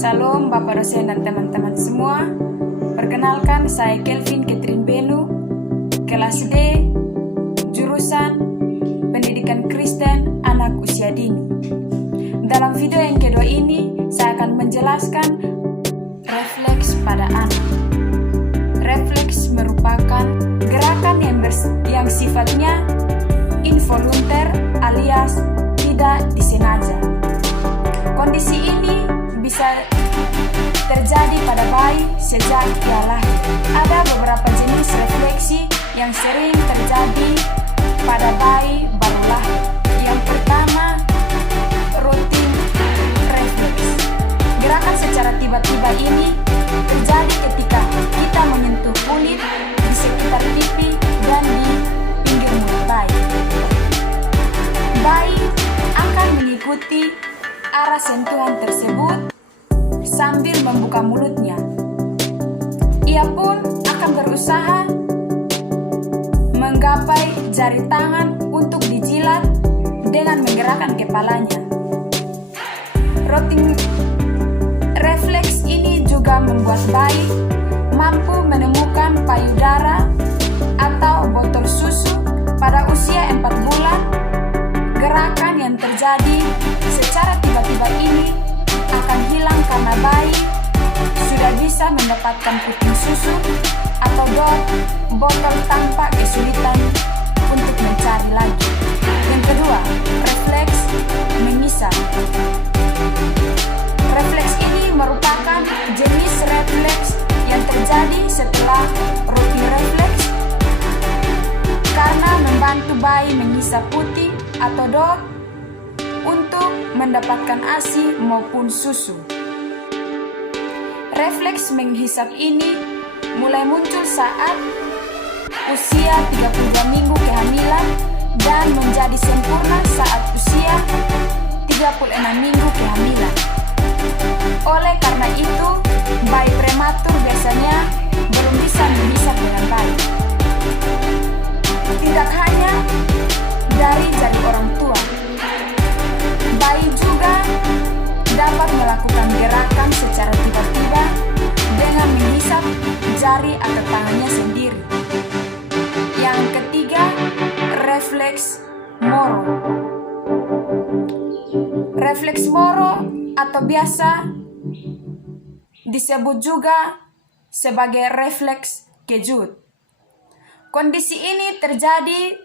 Salam Bapak dosen dan teman-teman semua. Perkenalkan, saya Kelvin Catherine Belu, kelas D, jurusan Pendidikan Kristen Anak Usia Dini. Dalam video yang kedua ini, saya akan menjelaskan refleks pada anak. Refleks merupakan gerakan yang sifatnya involunter alias tidak disengaja. Kondisi ini bisa terjadi pada bayi sejak ia lahir. Ada beberapa jenis refleksi yang sering terjadi pada bayi baru lahir. Yang pertama, routine refleks. Gerakan secara tiba-tiba ini terjadi ketika kita menyentuh kulit di sekitar pipi dan di pinggir mulut bayi. Bayi akan mengikuti arah sentuhan tersebut sambil membuka mulutnya. Ia pun akan berusaha menggapai jari tangan untuk dijilat dengan menggerakkan kepalanya. Routine refleks ini juga membuat bayi mampu menemukan payudara atau botol susu pada usia 4 bulan. Gerakan yang terjadi secara tiba-tiba ini akan hilang karena bayi sudah bisa mendapatkan puting susu atau botol tanpa kesulitan untuk mencari lagi. Yang kedua, refleks mengisap. Refleks ini merupakan jenis refleks yang terjadi setelah routine refleks karena membantu bayi mengisap puting atau dot untuk mendapatkan ASI maupun susu. Refleks menghisap ini mulai muncul saat usia 32 minggu kehamilan dan menjadi sempurna saat usia 36 minggu kehamilan. Oleh karena itu, bayi prematur biasanya belum bisa menghisap dengan baik. Tidak hanya dari jari orang tua, bayi juga dapat melakukan gerakan secara tiba-tiba dengan menghisap jari atau tangannya sendiri. Yang ketiga, refleks moro. Refleks moro atau biasa disebut juga sebagai refleks kejut. Kondisi ini terjadi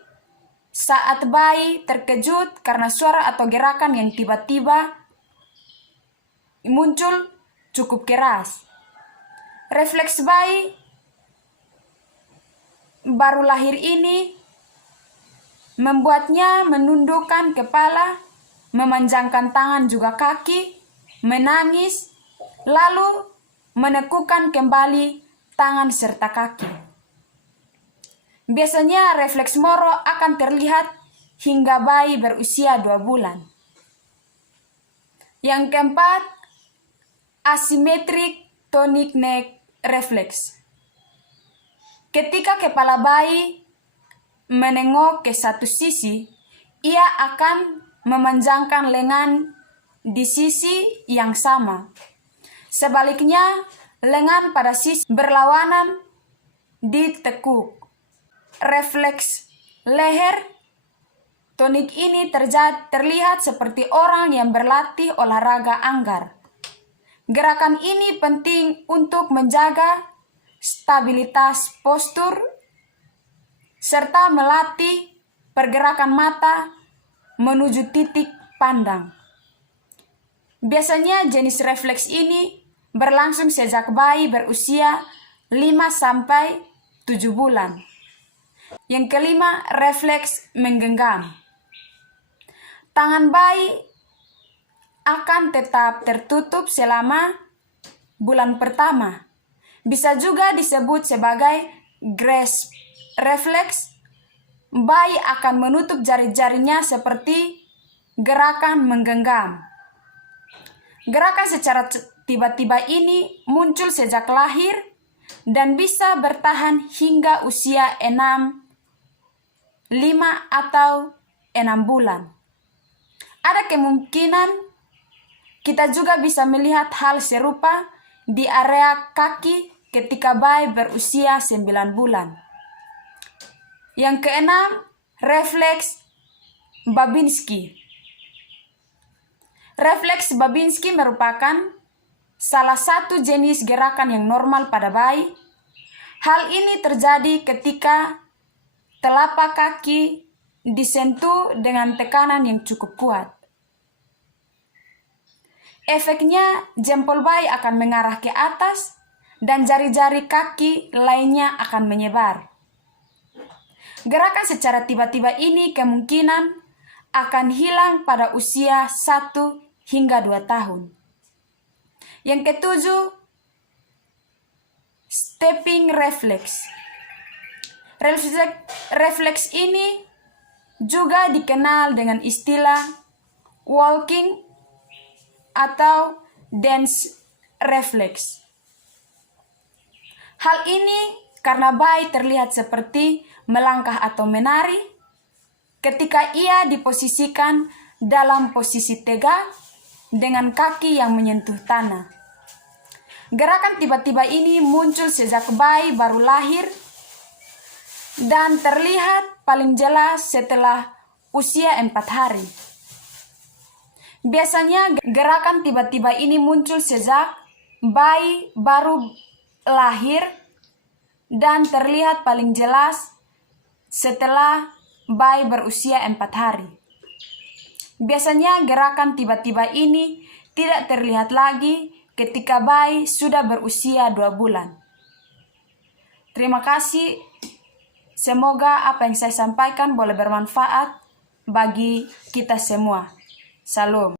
saat bayi terkejut karena suara atau gerakan yang tiba-tiba muncul cukup keras. Refleks bayi baru lahir ini membuatnya menundukkan kepala, memanjangkan tangan juga kaki, menangis, lalu menekukan kembali tangan serta kaki. Biasanya refleks moro akan terlihat hingga bayi berusia 2 bulan. Yang keempat, asymmetric tonic neck reflex. Ketika kepala bayi menengok ke satu sisi, ia akan memanjangkan lengan di sisi yang sama. Sebaliknya, lengan pada sisi berlawanan ditekuk. Refleks leher tonik ini terlihat seperti orang yang berlatih olahraga anggar. Gerakan ini penting untuk menjaga stabilitas postur serta melatih pergerakan mata menuju titik pandang. Biasanya jenis refleks ini berlangsung sejak bayi berusia 5-7 bulan. Yang kelima, refleks menggenggam. Tangan bayi akan tetap tertutup selama bulan pertama. Bisa juga disebut sebagai grasp refleks. Bayi akan menutup jari-jarinya seperti gerakan menggenggam. Gerakan secara tiba-tiba ini muncul sejak lahir dan bisa bertahan hingga usia 5 atau 6 bulan. Ada kemungkinan Kita juga bisa melihat hal serupa di area kaki ketika bayi berusia 9 bulan. Yang keenam, refleks Babinski. Refleks Babinski merupakan salah satu jenis gerakan yang normal pada bayi. Hal ini terjadi ketika telapak kaki disentuh dengan tekanan yang cukup kuat. Efeknya, jempol bayi akan mengarah ke atas dan jari-jari kaki lainnya akan menyebar. Gerakan secara tiba-tiba ini kemungkinan akan hilang pada usia 1 hingga 2 tahun. Yang ketujuh, stepping reflex. Refleks ini juga dikenal dengan istilah walking atau dance reflex. Hal ini karena bayi terlihat seperti melangkah atau menari ketika ia diposisikan dalam posisi tegak dengan kaki yang menyentuh tanah. Gerakan tiba-tiba ini muncul sejak bayi baru lahir dan terlihat paling jelas setelah usia 4 hari. Biasanya gerakan tiba-tiba ini muncul sejak bayi baru lahir dan terlihat paling jelas setelah bayi berusia 4 hari. Biasanya gerakan tiba-tiba ini tidak terlihat lagi ketika bayi sudah berusia 2 bulan. Terima kasih. Semoga apa yang saya sampaikan boleh bermanfaat bagi kita semua. Salam.